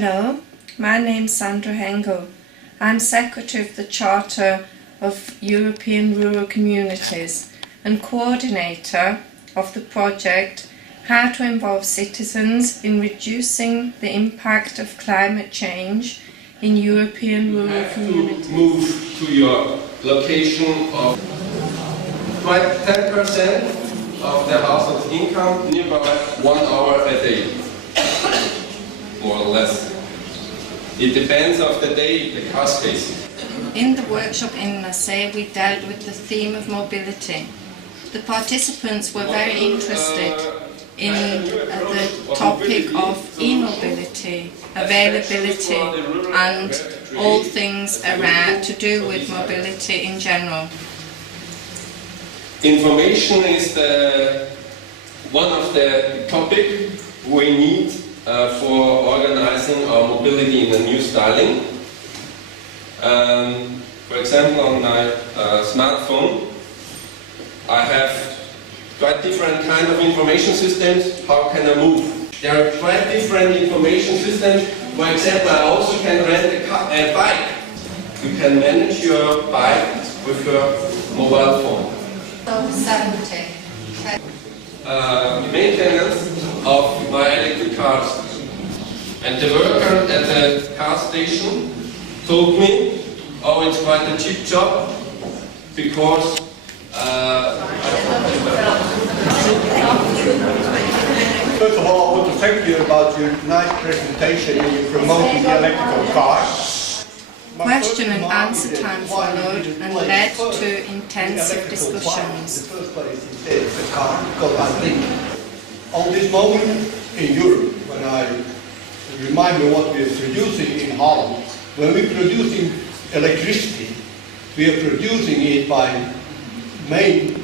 Hello, my name's Sandra Hengel. I'm Secretary of the Charter of European Rural Communities and Coordinator of the project How to Involve Citizens in Reducing the Impact of Climate Change in European Rural Communities. To move to your location of 10% of the household income, nearby 1 hour a day, more or less. It depends on the day, the car space. In the workshop in Marseille, we dealt with the theme of mobility. The participants were very interested in the topic of e-mobility, availability, and all things around to do with mobility in general. Information is one of the topics we need for organizing our mobility in a new styling. For example, on my smartphone, I have quite different kind of information systems. How can I move? There are quite different information systems. For example, I also can rent a bike. You can manage your bike with your mobile phone. Maintenance of my electric cars. And the worker at the car station told me, oh, it's quite a cheap job because First of all, I want to thank you about your nice presentation and you promoting the electrical car. Question and answer time followed and led to intensive discussions. The first place is the car, because I think on this moment in Europe, when I remind me what we are producing in Holland, when we're producing electricity, we are producing it by main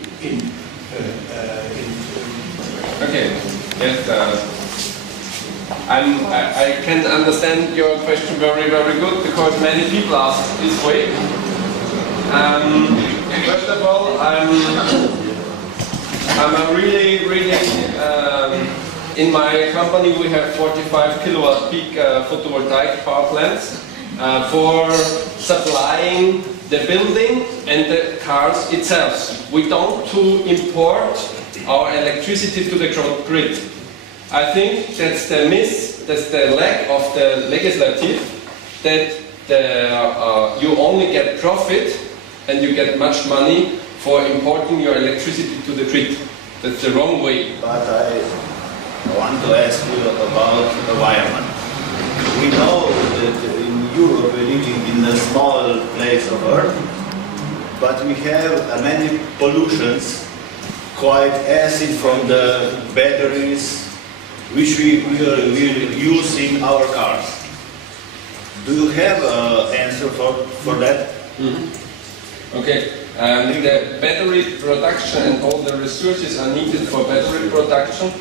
Okay, yes, I can understand your question very, very good because many people ask this way. First of all, I'm a really, in my company we have 45 kilowatt peak photovoltaic power plants for supplying the building and the cars itself. We don't import our electricity to the grid. I think that's the that's the lack of the legislative, that you only get profit and you get much money for importing your electricity to the grid. That's the wrong way. But I want to ask you about environment. We know that in Europe we're living in a small place of Earth, but we have many pollutions, quite acid from the batteries, which we use in our cars. Do you have an answer for that? Mm-hmm. Okay. The battery production and all the resources are needed for battery production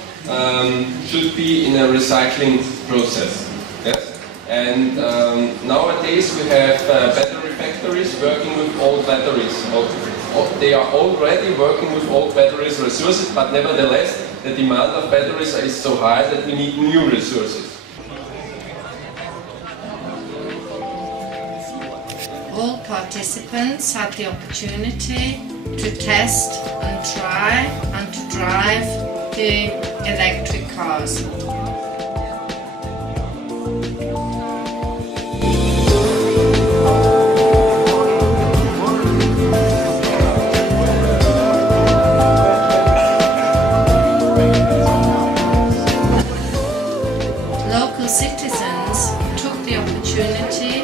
should be in a recycling process. Yes? And nowadays we have battery factories working with old batteries. They are already working with old batteries resources, but nevertheless the demand of batteries is so high that we need new resources. All participants had the opportunity to test and try and to drive the electric cars. Local citizens took the opportunity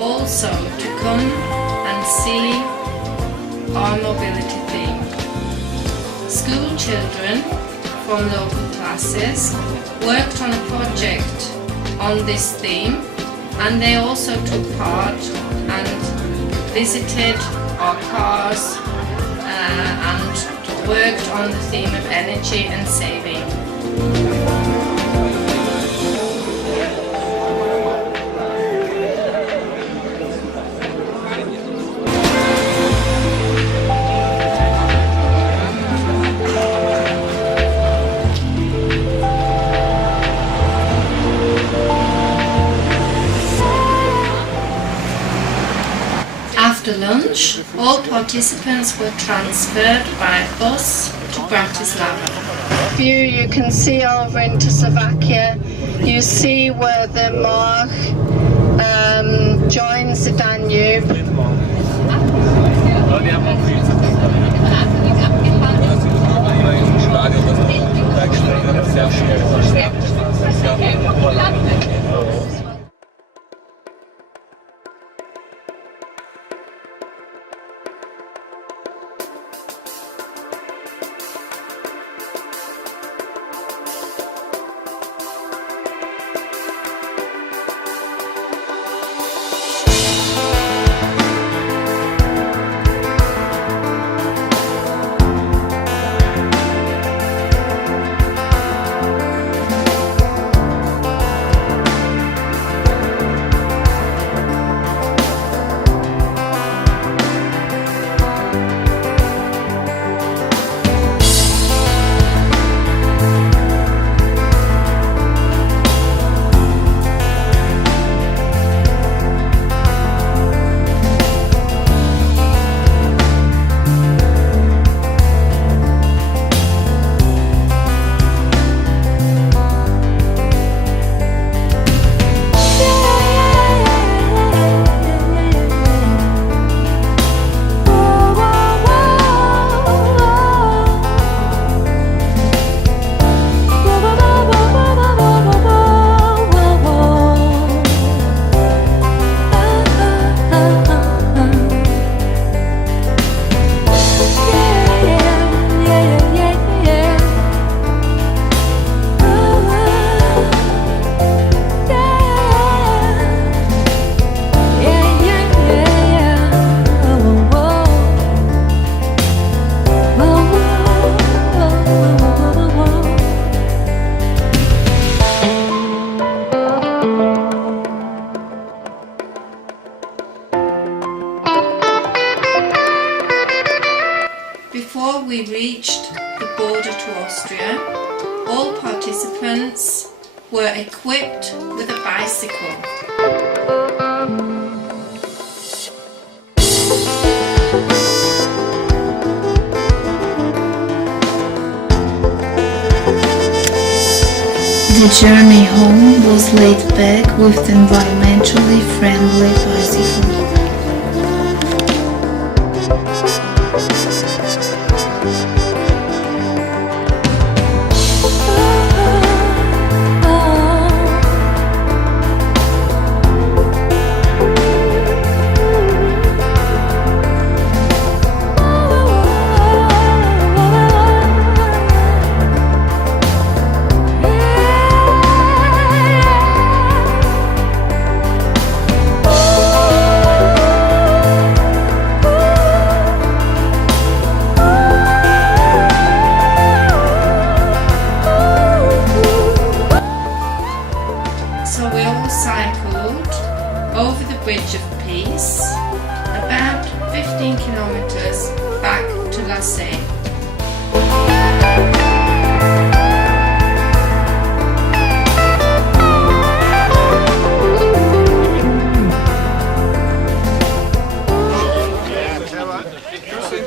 also to come and see our mobility theme. School children from local classes worked on a project on this theme, and they also took part and visited our cars and worked on the theme of energy and saving. All participants were transferred by bus to Bratislava. You can see over into Slovakia. You see where the March joins the Danube. Before we reached the border to Austria, all participants were equipped with a bicycle. The journey home was laid back with the environmentally friendly bicycle. So we all cycled over the Bridge of Peace, about 15 kilometers back to La Seine.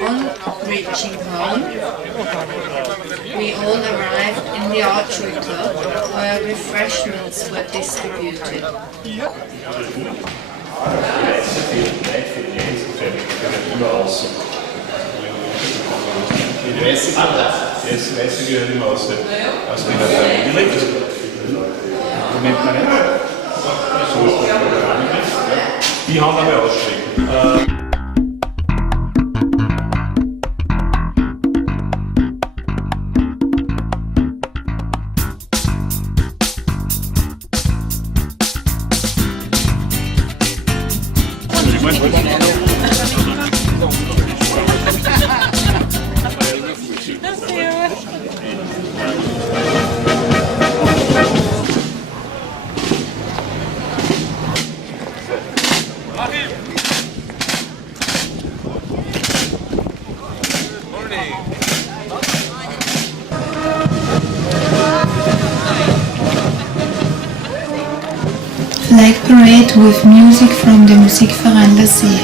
On reaching home, we all arrived in the archery club where refreshments were distributed. Essen gehört immer aus der Familie. Moment mal nicht. So ist das. Die Hand aber ausstrecken. Flag parade with music from the Musikverein La See.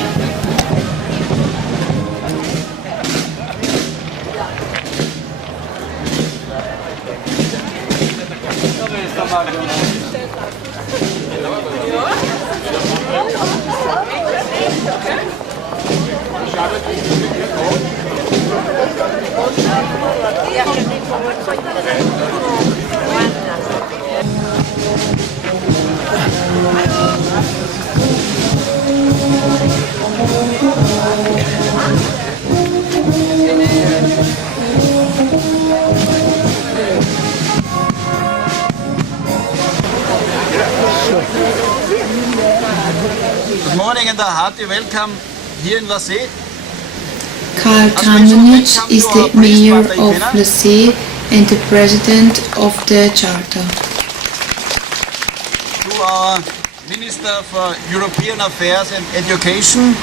a hearty welcome here in Lasey. Karl Kramanic is the mayor of Lasey and the president of the charter. To our Minister for European Affairs and Education,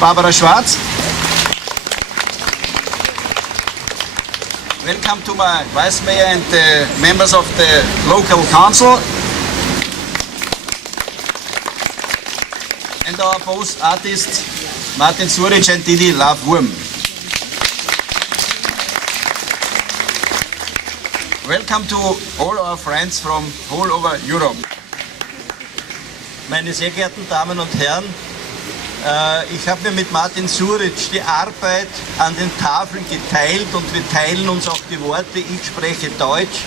Barbara Schwarz. Welcome to my Vice Mayor and the members of the local council. And our both artists, Martin Suric and Didi Love-Wurm. Welcome to all our friends from all over Europe. Meine sehr geehrten Damen und Herren, ich habe mir mit Martin Suric die Arbeit an den Tafeln geteilt und wir teilen uns auch die Worte. Ich spreche Deutsch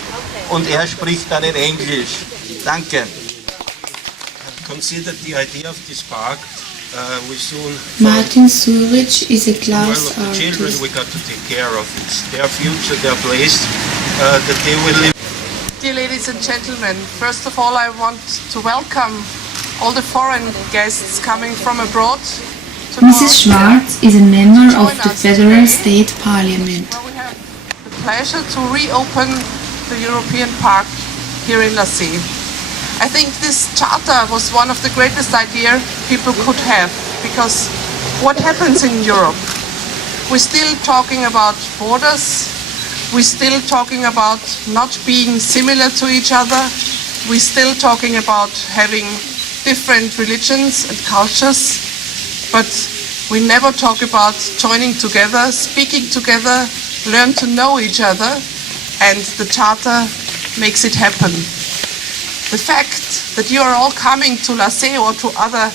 und er spricht dann in Englisch. Danke. Consider the idea of this park. We soon Martin Suric is a glass the children artist. we got to take care of. It's their future, their place that they will live. Dear ladies and gentlemen, first of all I want to welcome all the foreign guests coming from abroad. Mrs. Schwarz is a member of the Federal State Parliament. We have the pleasure to reopen the European Park here in Lasey. I think this charter was one of the greatest ideas people could have, because what happens in Europe? We're still talking about borders, we're still talking about not being similar to each other, we're still talking about having different religions and cultures, but we never talk about joining together, speaking together, learn to know each other, and the Charter makes it happen. The fact that you are all coming to Lasey or to other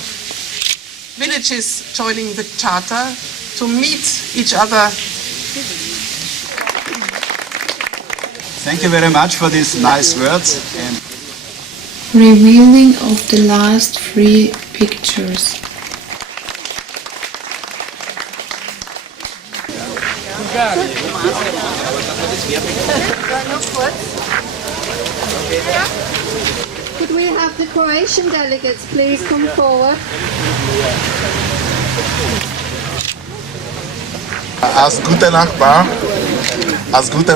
villages joining the Charter to meet each other. Thank you very much for these nice words. And Revealing of the last 3 pictures. Could we have the Croatian delegates please come forward? Als guter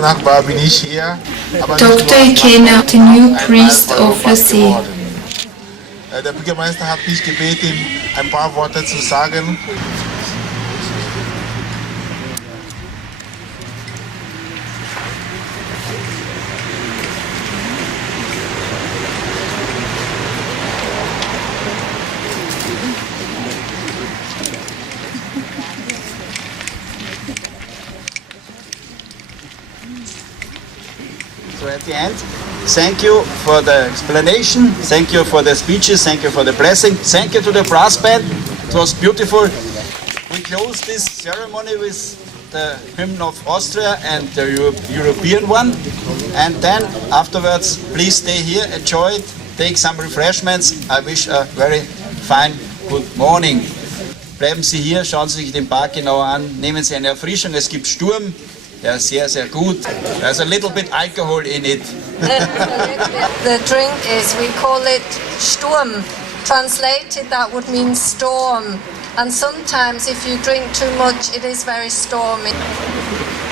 Nachbar bin ich hier. Dr. Ikena, the new priest of Lasey. Der Bürgermeister hat mich gebeten, ein paar Worte zu sagen. so at the end, thank you for the explanation, thank you for the speeches, thank you for the blessing, thank you to the brass band, it was beautiful. We close this ceremony with the hymn of Austria and the European one, and then afterwards please stay here, enjoy it, take some refreshments. I wish a very fine good morning. Bleiben Sie hier, schauen Sie sich den Park genauer an, nehmen Sie eine Erfrischung, es gibt Sturm. Yeah, sehr, sehr gut. There's a little bit alcohol in it. The drink is, we call it Sturm. Translated, that would mean storm. And sometimes if you drink too much, it is very stormy.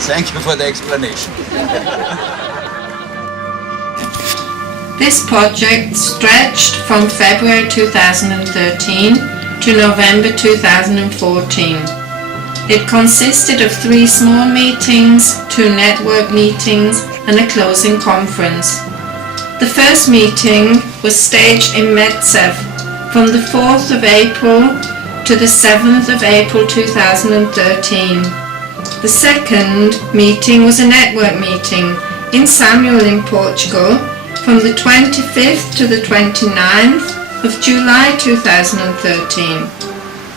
Thank you for the explanation. This project stretched from February 2013 to November 2014. It consisted of 3 small meetings, 2 network meetings and a closing conference. The first meeting was staged in Metzev from the 4th of April to the 7th of April 2013. The second meeting was a network meeting in Samuel in Portugal from the 25th to the 29th of July 2013.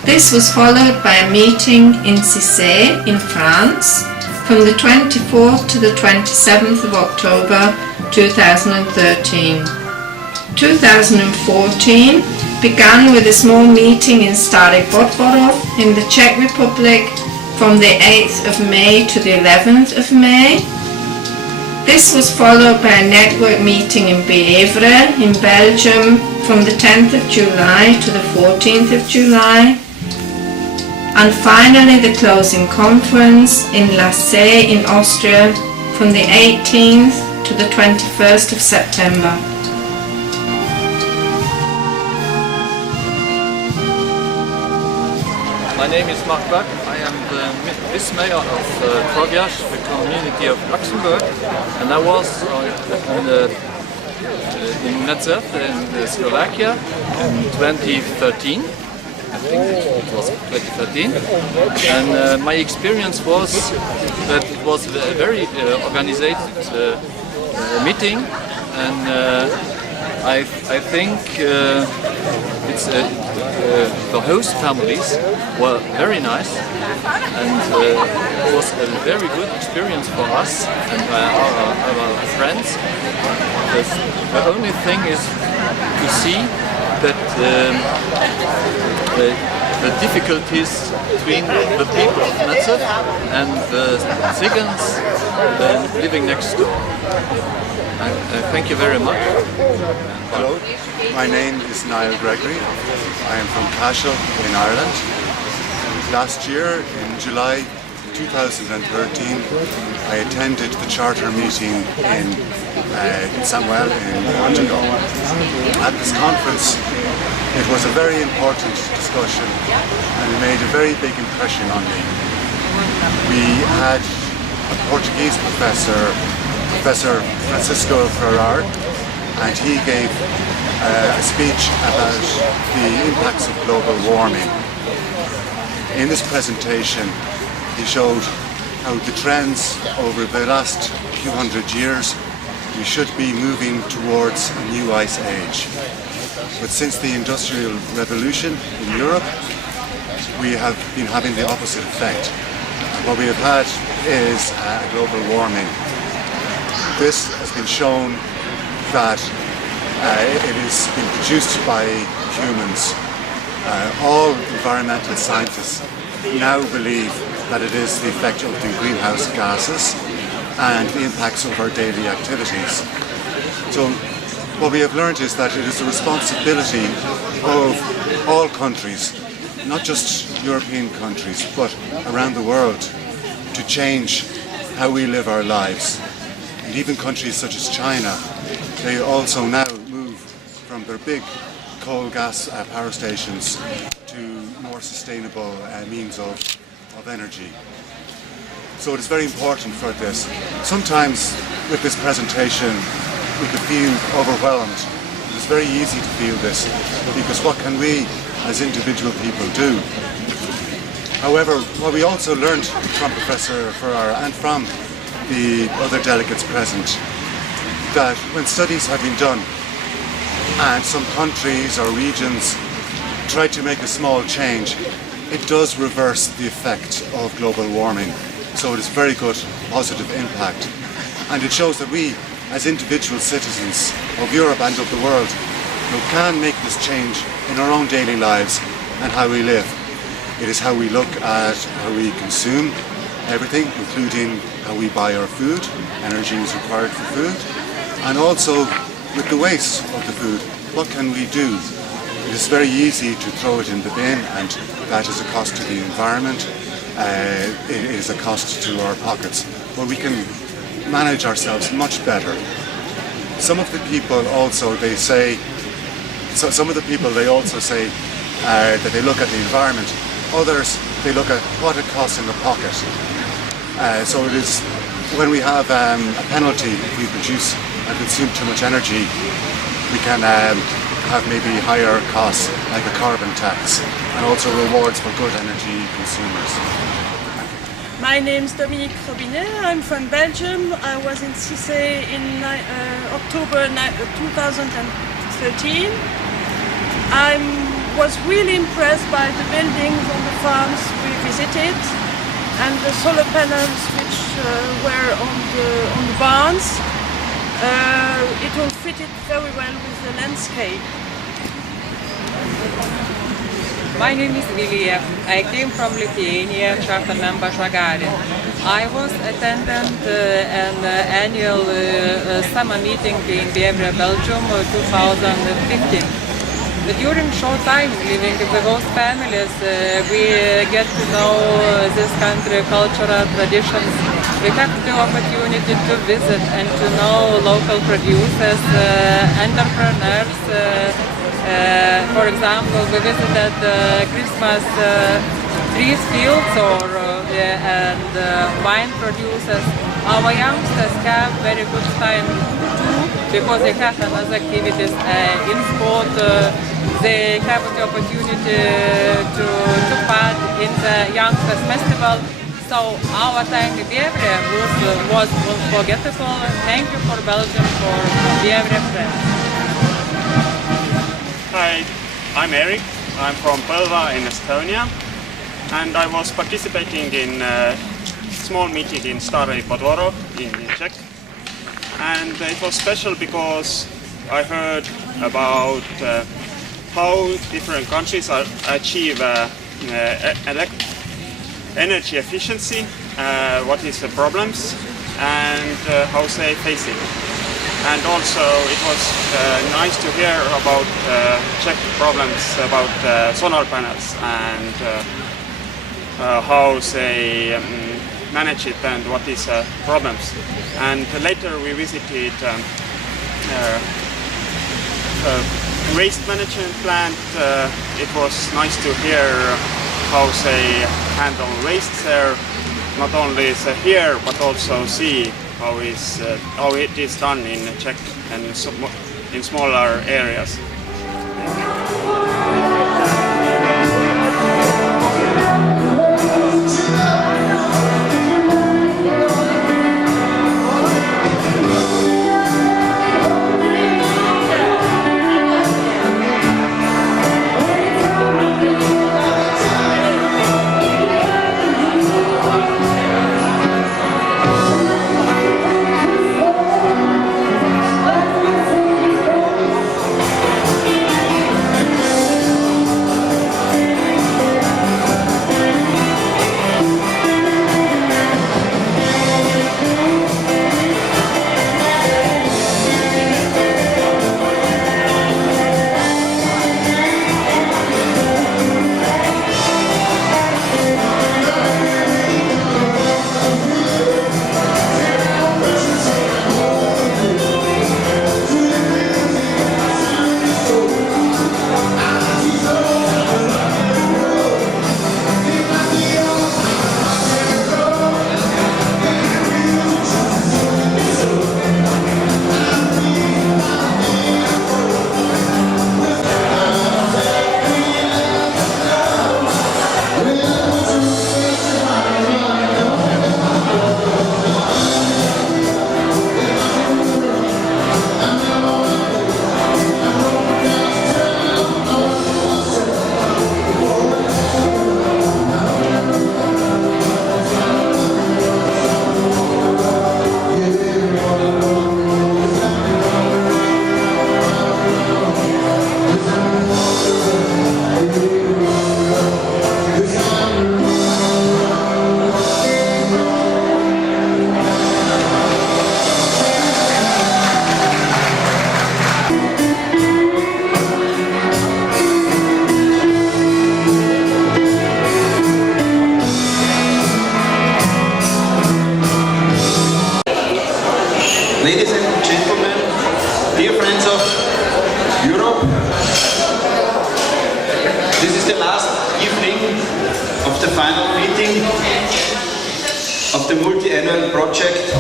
This was followed by a meeting in Cissé in France from the 24th to the 27th of October 2013. 2014 began with a small meeting in Starý Podborov in the Czech Republic from the 8th of May to the 11th of May. This was followed by a network meeting in Beavre in Belgium from the 10th of July to the 14th of July. And finally the closing conference in Lassay in Austria from the 18th to the 21st of September. My name is Marc Bach. I am the vice-mayor of Trogiash, the community of Luxembourg, and I was in Nadzor in Slovakia in 2013. I think it was 2013, and my experience was that it was a very organized meeting, and I think it's the host families were very nice, and it was a very good experience for us and our friends. The only thing is to see that the difficulties between the people of Nadzor and the Tzigans living next door. Thank you very much. Hello, my name is Niall Gregory. I am from Cashel in Ireland. Last year, in July 2013, I attended the charter meeting in Samuel in Portugal. At this conference, it was a very important discussion and it made a very big impression on me. We had a Portuguese professor, Professor Francisco Ferrar, and he gave a speech about the impacts of global warming. In this presentation, he showed how the trends over the last few hundred years, we should be moving towards a new ice age. But since the Industrial Revolution in Europe, we have been having the opposite effect. And what we have had is global warming. This has been shown that it is being produced by humans. All environmental scientists now believe that it is the effect of the greenhouse gases and the impacts of our daily activities. So what we have learned is that it is the responsibility of all countries, not just European countries, but around the world, to change how we live our lives. And even countries such as China, they also now move from their big coal gas power stations to more sustainable means of energy. So it is very important for this. Sometimes with this presentation we could feel overwhelmed. It is very easy to feel this because what can we as individual people do? However, what we also learned from Professor Ferrar and from the other delegates present, that when studies have been done and some countries or regions try to make a small change, it does reverse the effect of global warming. So it is very good, positive impact. And it shows that we, as individual citizens of Europe and of the world, can make this change in our own daily lives and how we live. It is how we look at how we consume everything, including how we buy our food. Energy is required for food. And also with the waste of the food, what can we do? It is very easy to throw it in the bin, and that is a cost to the environment. It is a cost to our pockets. But we can manage ourselves much better. Some of the people also, they say that they look at the environment. Others, they look at what it costs in the pocket. So it is when we have a penalty if we produce and consume too much energy, we can have maybe higher costs like a carbon tax, and also rewards for good energy consumers. My name is Dominique Robinet. I'm from Belgium. I was in Cissé in October 2013. I was really impressed by the buildings on the farms we visited and the solar panels which were on the barns. It all fitted very well with the landscape. My name is Vilija. I came from Lithuania, chapter number Žagarė. I was attending an annual summer meeting in Bievre, Belgium, 2015. During short time living with the host families, we get to know this country, cultural traditions. We have the opportunity to visit and to know local producers, entrepreneurs. For example, we visited Christmas trees fields and wine producers. Our youngsters have very good time too, because they have another activities in sport. They have the opportunity to part in the youngsters festival. So our time in Bievre was unforgettable. Thank you for Belgium, for Bievre friends. Hi, I'm Eric. I'm from Põlva in Estonia, and I was participating in a small meeting in Stare Podvorok in Czech. And it was special because I heard about how different countries achieve energy efficiency, what is the problems, and how they face it. And also it was nice to hear about Czech problems about solar panels and how they manage it and what is problems. And later we visited waste management plant. It was nice to hear how they handle waste there, not only here but also see how it is done in Czech and in smaller areas. Ladies and gentlemen, dear friends of Europe, this is the last evening of the final meeting of the multi-annual project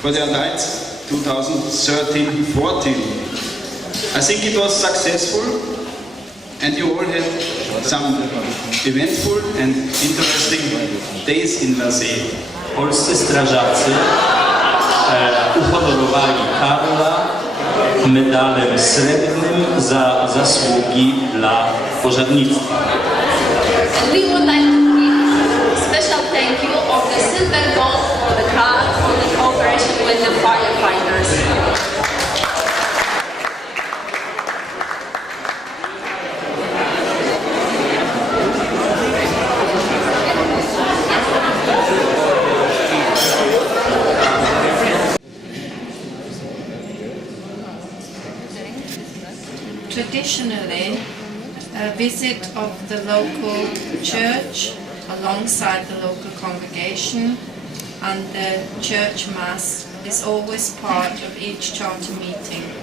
for the Alliance 2013-14. I think it was successful and you all had some eventful and interesting days in Marseille. Polscy strażacy uhonorowali Karola medalem srebrnym za zasługi dla pożarnictwa. We would like to give special thank you of the silver gold for the car for the cooperation with the firefighters. Occasionally, a visit of the local church alongside the local congregation and the church mass is always part of each charter meeting.